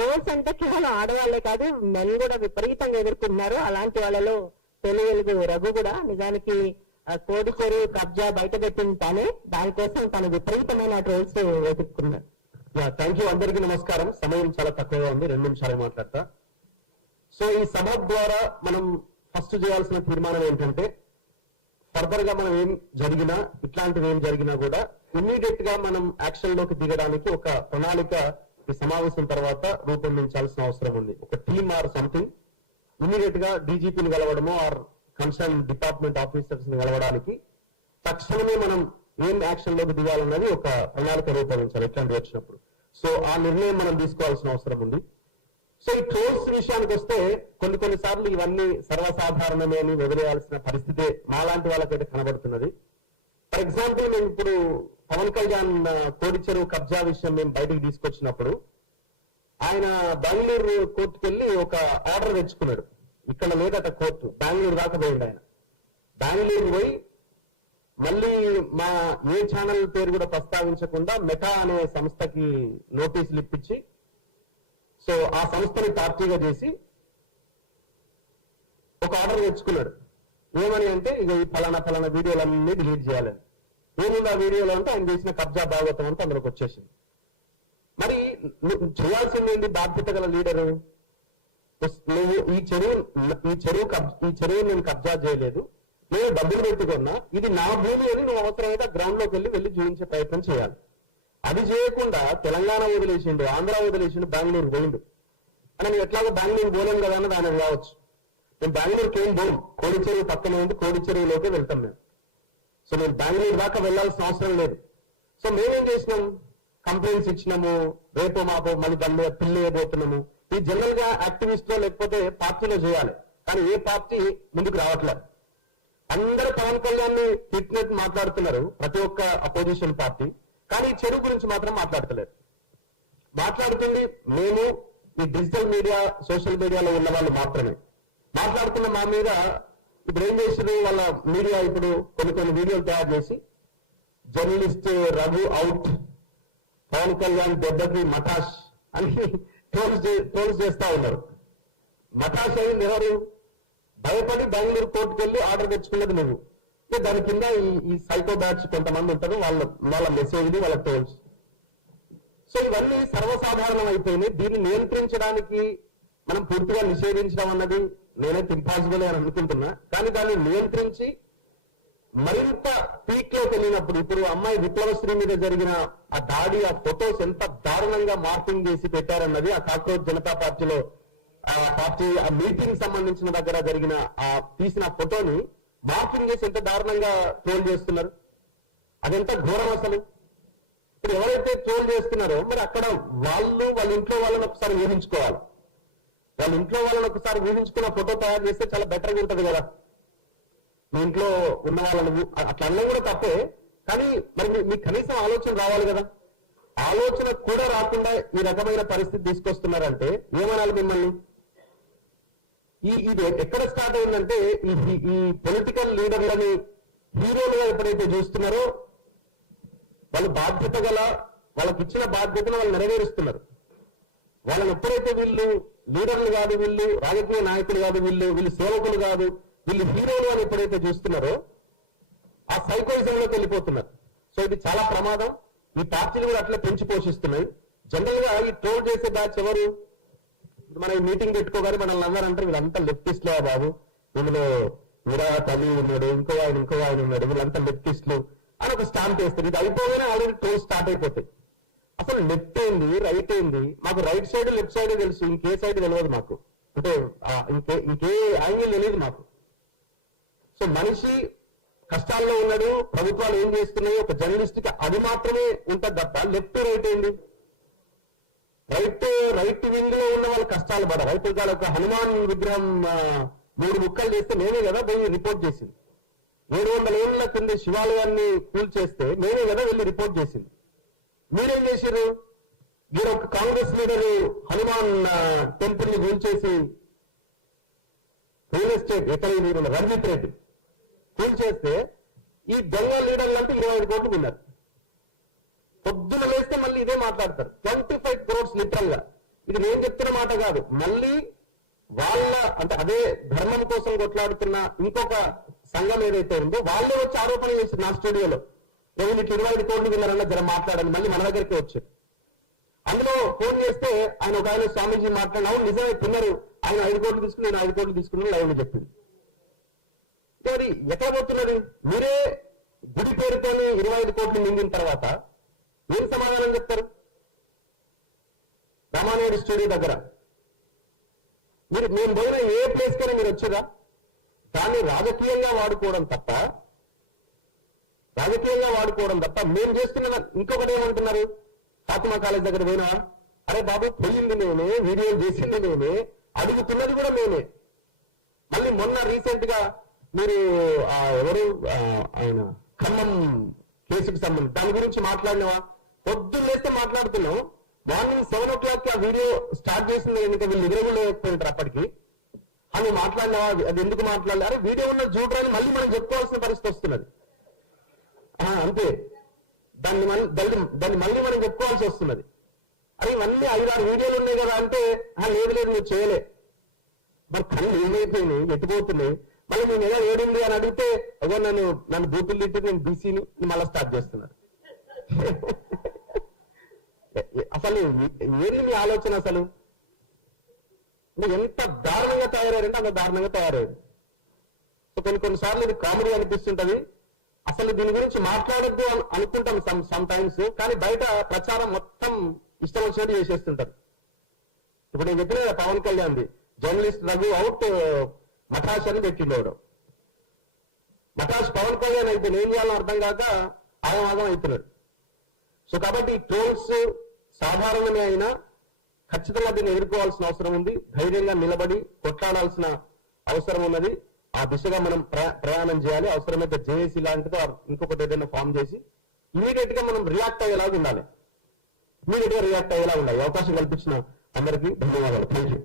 Trolls అంటే కేవలం ఆడవాళ్లే కాదు, మెన్ కూడా విపరీతంగా ఎదుర్కొంటున్నారు. అలాంటి వాళ్ళలో తెలుగు రఘు కూడా నిజానికి కోడి చెరువు కబ్జా బయట పెట్టింది తానే, దానికోసం తను విపరీతమైన ట్రోల్స్ ఎదుర్కొన్నారు. Thank you. అందరికీ నమస్కారం. సమయం చాలా తక్కువగా ఉంది, 2 నిమిషాలు మాట్లాడతా. సో ఈ సభ ద్వారా మనం ఫస్ట్ చేయాల్సిన తీర్మానం ఏంటంటే, ఫర్దర్ గా మనం ఏం జరిగినా, ఇట్లాంటివి ఏం జరిగినా కూడా ఇమ్మీడియట్ గా మనం యాక్షన్ లోకి దిగడానికి ఒక ప్రణాళిక ఈ సమావేశం తర్వాత రూపొందించాల్సిన అవసరం ఉంది. ఒక టీమ్ ఆర్ సంథింగ్ ఇమ్మీడియట్ గా డీజీపీని కలవడమో ఆర్ కన్సర్న్ డిపార్ట్మెంట్ ఆఫీసర్స్ ని కలవడానికి తక్షణమే మనం ఏం యాక్షన్ లోకి దిగాలన్నది ఒక ప్రణాళిక రూపొందించాలి ఇట్లాంటివి వచ్చినప్పుడు. సో ఆ నిర్ణయం మనం తీసుకోవాల్సిన అవసరం ఉంది. సో ఈ ట్రోల్స్ విషయానికి వస్తే కొన్నిసార్లు ఇవన్నీ సర్వసాధారణమే అని వదిలేయాల్సిన పరిస్థితే మాలాంటి వాళ్ళకైతే కనబడుతున్నది. ఫర్ ఎగ్జాంపుల్, మేము ఇప్పుడు పవన్ కళ్యాణ్ కోడి చెరువు కబ్జా విషయం మేము బయటకు తీసుకొచ్చినప్పుడు ఆయన బెంగళూరు కోర్టుకు వెళ్ళి ఒక ఆర్డర్ తెచ్చుకున్నాడు. ఇక్కడ లేదట కోర్టు, బెంగళూరు దాకా పోయింది ఆయన. బెంగళూరు పోయి మళ్ళీ మా ఏ ఛానల్ పేరు కూడా ప్రస్తావించకుండా మెటా అనే సంస్థకి నోటీసులు ఇప్పించి, సో ఆ సంస్థని పార్టీగా చేసి ఒక ఆర్డర్ తెచ్చుకున్నాడు. ఏమని అంటే, ఇక ఈ ఫలానా వీడియోలన్నీ డిలీట్ చేయాలని. ఏముంది ఆ వీడియోలో అంటే ఆయన చేసిన కబ్జా భాగవతం అంతా అందులోకి వచ్చేసింది. మరి చేయాల్సింది ఏంటి? బాధ్యత గల లీడరు, నువ్వు ఈ చెరువు నేను కబ్జా చేయలేదు, నేను డబ్బులు పెట్టుకున్నా, ఇది నా భూమి అని నువ్వు అవసరమైతే గ్రౌండ్ లోకి వెళ్ళి చూపించే ప్రయత్నం చేయాలి. అది చేయకుండా తెలంగాణ వదిలేసిండు, ఆంధ్ర వదిలేసిండు, బెంగళూరు పోయిండు అని నేను ఎట్లాగో బెంగళూరు పోలేం కదా అని దానికి కావచ్చు. నేను బెంగళూరుకి ఏం పోను, కోడి చెరువు పక్కనే ఉంది, కోడి చెరువులోకి వెళ్తాం మేము. సో నేను బెంగళూరు దాకా వెళ్లాల్సిన అవసరం లేదు. సో మేమేం చేసినాం, కంప్లైంట్స్ ఇచ్చినాము, రేపు మాపో మళ్ళీ దాని మీద పిల్లేయబోతున్నాము. ఇది జనరల్ గా యాక్టివిస్ట్ లో లేకపోతే పార్టీలో చేయాలి, కానీ ఏ పార్టీ ముందుకు రావట్లేదు. అందరూ పవన్ కళ్యాణ్ ని తిట్టినట్టు మాట్లాడుతున్నారు, ప్రతి ఒక్క అపోజిషన్ పార్టీ, కానీ ఈ చెరువు గురించి మాత్రం మాట్లాడతలేదు. మాట్లాడుతుంది మేము ఈ డిజిటల్ మీడియా, సోషల్ మీడియాలో ఉన్న వాళ్ళు మాత్రమే. మాట్లాడుతున్న మా మీద ఇప్పుడు ఏం చేసారు వాళ్ళ మీడియా, ఇప్పుడు కొన్ని వీడియోలు తయారు చేసి జర్నలిస్ట్ రఘు అవుట్, పవన్ కళ్యాణ్ దెబ్బకి మటాష్ అని ట్రోల్స్ చేస్తా ఉన్నారు. మటాష్ అయింది ఎవరు? భయపడి బెంగళూరు కోర్టుకు వెళ్ళి ఆర్డర్ తెచ్చుకున్నది నువ్వు. దాని కింద ఈ సైకో బ్యాచ్ కొంతమంది ఉంటారు, వాళ్ళ మెసేజ్లు, వాళ్ళ ట్రోల్స్. సో ఇవన్నీ సర్వసాధారణం అయిపోయినాయి. దీన్ని నియంత్రించడానికి మనం పూర్తిగా నిషేధించడం అన్నది నేనైతే ఇంపాసిబుల్ అని అనుకుంటున్నా. కానీ దాన్ని నియంత్రించి మరింత పీక్ లోకి వెళ్ళినప్పుడు, ఇప్పుడు అమ్మాయి విప్లవశ్రీ మీద జరిగిన ఆ దాడి, ఆ ఫొటోస్ ఎంత దారుణంగా మార్పింగ్ చేసి పెట్టారన్నది, ఆ కాక్రోచ్ జనతా పార్టీలో ఆ మీటింగ్ సంబంధించిన దగ్గర జరిగిన ఆ తీసిన ఫోటోని మార్పింగ్ చేసి ఎంత దారుణంగా ట్రోల్ చేస్తున్నారు. అదెంత ఘోరం అసలు. ఇప్పుడు ఎవరైతే ట్రోల్ చేస్తున్నారో మరి అక్కడ వాళ్ళ ఇంట్లో వాళ్ళని ఒకసారి ఊహించుకోవాలి. వాళ్ళ ఇంట్లో వాళ్ళని ఒకసారి ఊహించుకున్న ఫోటో తయారు చేస్తే చాలా బెటర్గా ఉంటుంది కదా. మీ ఇంట్లో ఉన్న వాళ్ళని అట్లా అన్నా కూడా తప్పే, కానీ మరి మీకు కనీసం ఆలోచన రావాలి కదా. ఆలోచన కూడా రాకుండా ఈ రకమైన పరిస్థితి తీసుకొస్తున్నారంటే ఏమనాలి మిమ్మల్ని? ఇది ఎక్కడ స్టార్ట్ అయిందంటే, ఈ పొలిటికల్ లీడర్లని హీరోలుగా ఎప్పుడైతే చూస్తున్నారో వాళ్ళు బాధ్యత గల, వాళ్ళకి ఇచ్చిన బాధ్యతను వాళ్ళు నెరవేరుస్తున్నారు. వాళ్ళని ఎప్పుడైతే వీళ్ళు లీడర్లు కాదు, వీళ్ళు రాజకీయ నాయకులు కాదు, వీళ్ళు సేవకులు కాదు, వీళ్ళు హీరోలు అని ఎప్పుడైతే చూస్తున్నారో ఆ సైకోయిజంలోకి వెళ్ళిపోతున్నారు. సో ఇది చాలా ప్రమాదం. ఈ పార్టీలు కూడా అట్లా పెంచి పోషిస్తున్నాయి. జనరల్ గా ఈ ట్రోల్ చేసే బ్యాచ్ ఎవరు? మనం ఈ మీటింగ్ పెట్టుకోగానే మనల్ని అందరంటారు వీళ్ళంతా లెఫ్టిస్టులే బాబు, ఇందులో విరాట్ అలీ ఉన్నాడు, ఇంకో ఆయన ఉన్నాడు, వీళ్ళంతా లెఫ్టిస్టులు అని ఒక స్టాంప్ వేస్తారు. ఇది అయిపోగానే ఆల్రెడీ ట్రోల్ స్టార్ట్ అయిపోతాయి. అసలు లెఫ్ట్ ఏంది, రైట్ ఏంది? మాకు రైట్ సైడ్ లెఫ్ట్ సైడ్ తెలుసు, ఇంకే సైడ్ తెలియదు మాకు, అంటే ఇంకే యాంగిల్ తెలియదు మాకు. సో మనిషి కష్టాల్లో ఉన్నాడు, ప్రభుత్వాలు ఏం చేస్తున్నాయి, ఒక జర్నలిస్ట్ కి అది మాత్రమే ఉంటుంది తప్ప లెఫ్ట్ రైట్ ఏంది? రైట్ వింగ్ లో ఉన్న వాళ్ళు కష్టాలు పడరు. ఇప్పుడు కాదు, ఒక హనుమాన్ విగ్రహం 3 ముక్కలు చేస్తే మేమే కదా పోయి రిపోర్ట్ చేసింది. 700 ఏళ్ల కింద శివాలయాన్ని కూల్ చేస్తే మేమే కదా వెళ్ళి రిపోర్ట్ చేసింది. మీరేం చేశారు? మీరు ఒక కాంగ్రెస్ లీడరు హనుమాన్ టెంపుల్ ని కూల్చేసి రియల్ ఎస్టేట్ ఎక్కడ రంజిత్ రెడ్డి కూల్చేస్తే ఈ దొంగ లీడర్లు అంటే 25 కోట్లు విన్నారు. పొద్దున వేస్తే మళ్ళీ ఇదే మాట్లాడతారు. 25 crores లిటరల్ గా ఇది నేను చెప్తున్న మాట కాదు, మళ్ళీ వాళ్ళ అంటే అదే ధర్మం కోసం కొట్లాడుతున్న ఇంకొక సంఘం ఏదైతే ఉందో వాళ్ళే వచ్చి ఆరోపణ చేసింది నా స్టూడియోలో, వీళ్ళు 25 కోట్లు విన్నారన్న జర మాట్లాడండి, మళ్ళీ మన దగ్గరికి వచ్చారు. అందులో ఫోన్ చేస్తే ఆయన ఒక ఆయన స్వామీజీ మాట్లాడిన అవును నిజమే తిన్నారు, ఆయన 5 కోట్లు తీసుకుని నేను 5 కోట్లు తీసుకున్నాను లైవ్ లో చెప్పింది. మరి ఎట్లా పోతున్నది? మీరే గుడి పేరుతోనే 25 కోట్లు మింగిన తర్వాత ఏం సమాధానం చెప్తారు? రామానాయుడు స్టూడియో దగ్గర మీరు మేము పోయిన ఏ ప్లేస్ కైనా మీరు వచ్చేదా? దాన్ని రాజకీయంగా వాడుకోవడం తప్ప మేము చేస్తున్న ఇంకొకటి ఏమంటున్నారు, ఫాతిమా కాలేజ్ దగ్గర పోయినా అరే బాబు పోయింది నేనే, వీడియోలు చేసింది నేనే, అడుగుతున్నది కూడా నేనే. మళ్ళీ మొన్న రీసెంట్ గా మీరు ఎవరు ఆయన ఖమ్మం కేసుకు సంబంధించి దాని గురించి మాట్లాడినవా? పొద్దున్న లేస్తే మాట్లాడుతున్నాం, మార్నింగ్ 7 o'clock ఆ వీడియో స్టార్ట్ చేసింది ఇంకా వీళ్ళు ఎదురుగులేకపోయింటారు అప్పటికి. అని మాట్లాడినవా? అది ఎందుకు మాట్లాడలే? అరే వీడియో ఉన్న చూడరాని మళ్ళీ మనం చెప్పుకోవాల్సిన పరిస్థితి వస్తున్నది. అంతే, దాన్ని మళ్ళీ మనం చెప్పుకోవాల్సి వస్తున్నది. అరే ఇవన్నీ 5-6 వీడియోలు ఉన్నాయి కదా అంటే లేదు మీరు చేయలే. మరి కళ్ళు ఏమైపోయినాయి, ఎట్టిపోతున్నాయి? మళ్ళీ నేను ఎలా ఏడింది అని అడిగితే అదో నన్ను బూతులు తిట్టి నేను బీసీని మళ్ళీ స్టార్ట్ చేస్తున్నారు. అసలు ఏంది మీ ఆలోచన? అసలు ఎంత దారుణంగా తయారయ్యారంటే అంత దారుణంగా తయారయ్యారు. సో కొన్నిసార్లు ఇది కామెడీ అనిపిస్తుంటది. అసలు దీని గురించి మాట్లాడొద్దు అనుకుంటాం సమ్ టైమ్స్, కానీ బయట ప్రచారం మొత్తం ఇష్టం వచ్చినట్టు చేసేస్తుంటారు. ఇప్పుడు నేను చెప్పిన పవన్ కళ్యాణ్ జర్నలిస్ట్ రఘు అవుట్ మఠాష్ అని పెట్టిండేవాడు. మఠాష్ పవన్ కళ్యాణ్ అయితే ఏం చేయాలని అర్థం కాక ఆగం అవుతున్నాడు. సో కాబట్టి ట్రోల్స్ సాధారణమే అయినా ఖచ్చితంగా దీన్ని ఎదుర్కోవాల్సిన అవసరం ఉంది. ధైర్యంగా నిలబడి కొట్లాడాల్సిన అవసరం ఉన్నది. ఆ దిశగా మనం ప్రయాణం చేయాలి. అవసరమైతే జేఏసీ లాంటిదో ఇంకొకటి ఏదైనా ఫామ్ చేసి ఇమీడియట్ గా మనం రియాక్ట్ అయ్యేలాగా ఉండాలి. అవకాశం కల్పించిన అందరికీ ధన్యవాదాలు. Thank you.